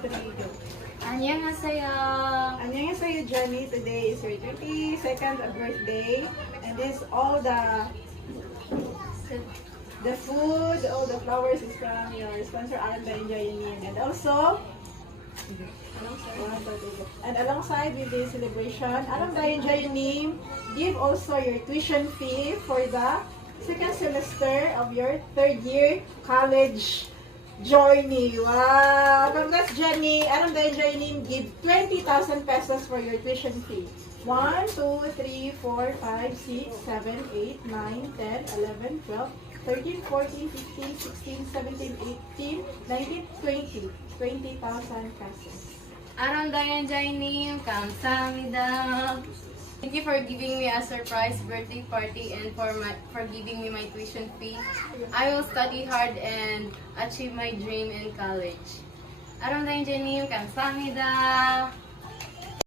three, go. 안녕하세요. Annyeonghaseyo, Jenny. Today is your 22nd birthday. And this all the food, all the flowers is from your sponsor, Alam Enjoy Nim. And also, and alongside with the celebration, Alam Enjoy Nim, give also your tuition fee for the second semester of your third year college journey. Wow! Congrats, Jenny. Alam Enjoy Nim, give 20,000 pesos for your tuition fee. 1, 2, 3, 4, 5, 6, 7, 8, 9, 10, 11, 12, 13, 14, 15, 16, 17, 18, 19, 20. 20,000 pesos. 아름다운 자이님 감사합니다. Thank you for giving me a surprise birthday party and for giving me my tuition fee. I will study hard and achieve my dream in college. 아름다운 자이님 감사합니다.